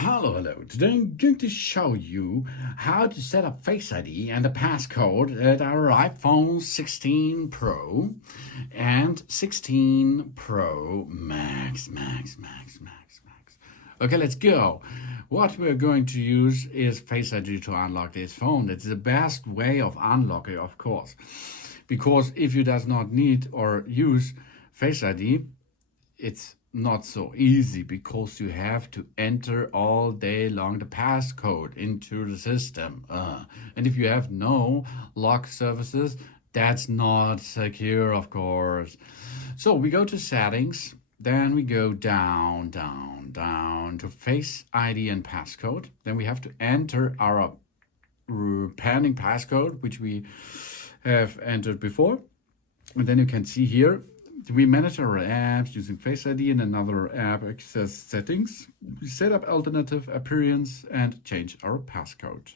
Hello. Today I'm going to show you how to set up Face ID and the passcode at our iPhone 16 Pro and 16 Pro Max. Okay, let's go. What we're going to use is Face ID to unlock this phone. It's the best way of unlocking, of course, because if you does not need or use Face ID, it's not so easy because you have to enter all day long the passcode into the system. And if you have no lock services, that's not secure, of course. So we go to settings, then we go down to Face ID and Passcode. Then we have to enter our pending passcode, which we have entered before. And then you can see here, we manage our apps using Face ID and another app access settings. We set up alternative appearance and change our passcode.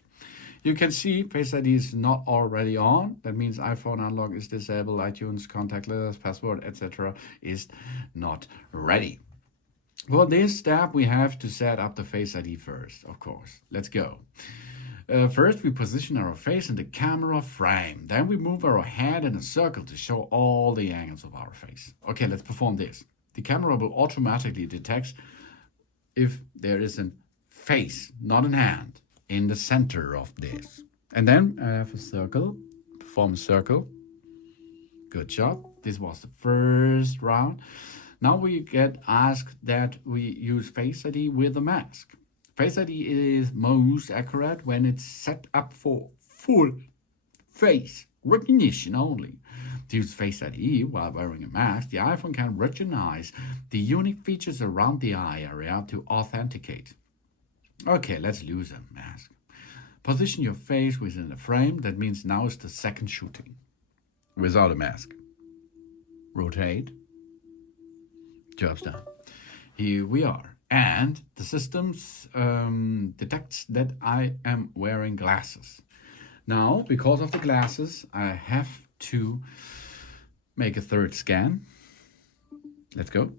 You can see Face ID is not already on. That means iPhone unlock is disabled, iTunes, contactless, password, etc. is not ready. For this step, we have to set up the Face ID first, of course. Let's go. First, we position our face in the camera frame. Then we move our head in a circle to show all the angles of our face. Okay, let's perform this. The camera will automatically detect if there is a face, not a hand, in the center of this. And then I have a circle, perform a circle. Good job. This was the first round. Now we get asked that we use Face ID with a mask. Face ID is most accurate when it's set up for full face recognition only. To use Face ID while wearing a mask, the iPhone can recognize the unique features around the eye area to authenticate. Okay, let's use a mask. Position your face within the frame. That means now is the second shooting without a mask. Rotate. Job's done. Here we are. And the system detects that I am wearing glasses. Now, because of the glasses, I have to make a third scan. Let's go.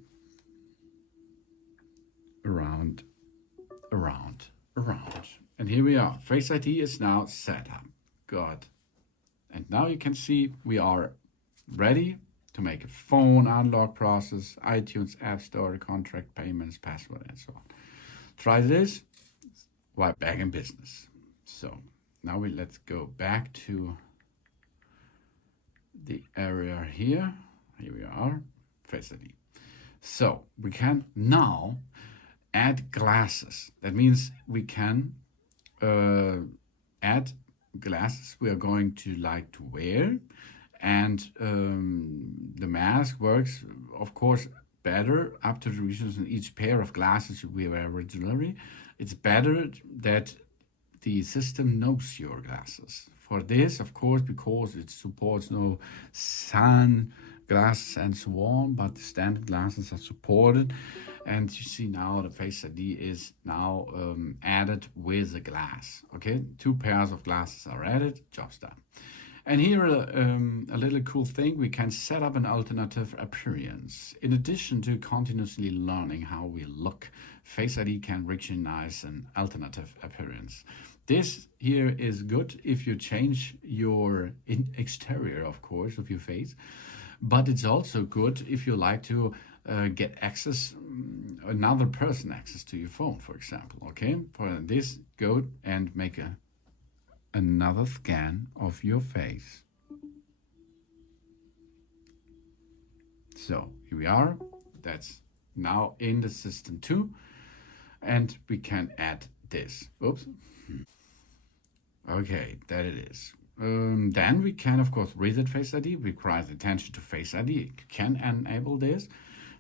Around. And here we are. Face ID is now set up. Good. And now you can see we are ready to make a phone unlock process, iTunes, App Store, contract, payments, password, and so on. Try this, we're back in business. So now let's go back to the area here. Here we are, Face ID. So we can now add glasses. That means we can add glasses we are going to like to wear. And the mask works, of course, better up to the regions in each pair of glasses we wear regularly. It's better that the system knows your glasses. For this, of course, because it supports no sun glasses and so on, but the standard glasses are supported. And you see now the Face ID is now added with the glass. Okay, 2 pairs of glasses are added, job's done. And here a little cool thing, we can set up an alternative appearance. In addition to continuously learning how we look, Face ID can recognize an alternative appearance. This here is good if you change your exterior, of course, of your face. But it's also good if you like to get access, another person access to your phone, for example. Okay, for this, go and make another scan of your face. So here we are. That's now in the system too. And we can add this. Oops. Okay, that it is. Then we can, of course, reset Face ID. Requires attention to Face ID. You can enable this.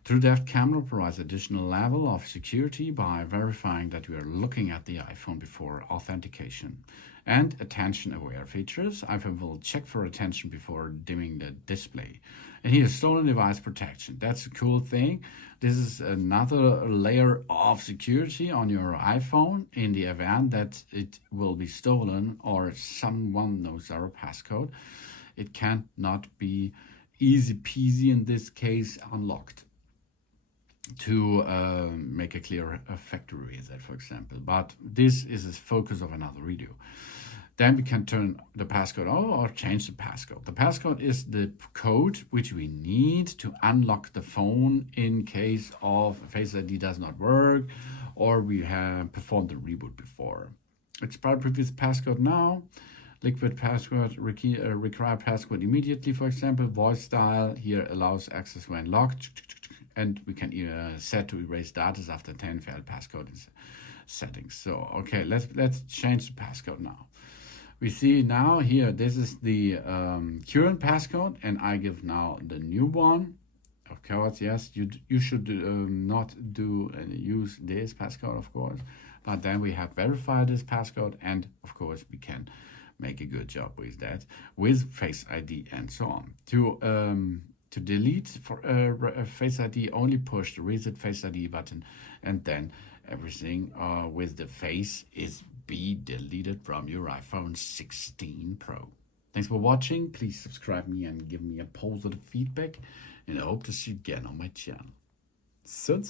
TrueDepth camera provides additional level of security by verifying that you are looking at the iPhone before authentication. And attention-aware features. iPhone will check for attention before dimming the display. And here's stolen device protection. That's a cool thing. This is another layer of security on your iPhone in the event that it will be stolen or someone knows our passcode. It cannot be easy peasy in this case unlocked. to make a clear factory reset, for example. But this is the focus of another video. Then we can turn the passcode on or change the passcode. The passcode is the code which we need to unlock the phone in case of Face ID does not work or we have performed the reboot before. Expire previous passcode now. Liquid password, require passcode immediately, for example. Voice style here allows access when locked. And we can set to erase data after 10 failed passcode settings. So, okay, let's change the passcode now. We see now here, this is the current passcode, and I give now the new one. Of course, yes, you should not use this passcode, of course, but then we have verified this passcode, and of course we can make a good job with that, with Face ID and so on. To delete for Face ID, only push the reset Face ID button, and then everything with the face is be deleted from your iPhone 16 Pro. Thanks for watching. Please subscribe me and give me a positive feedback, and I hope to see you again on my channel. Soon.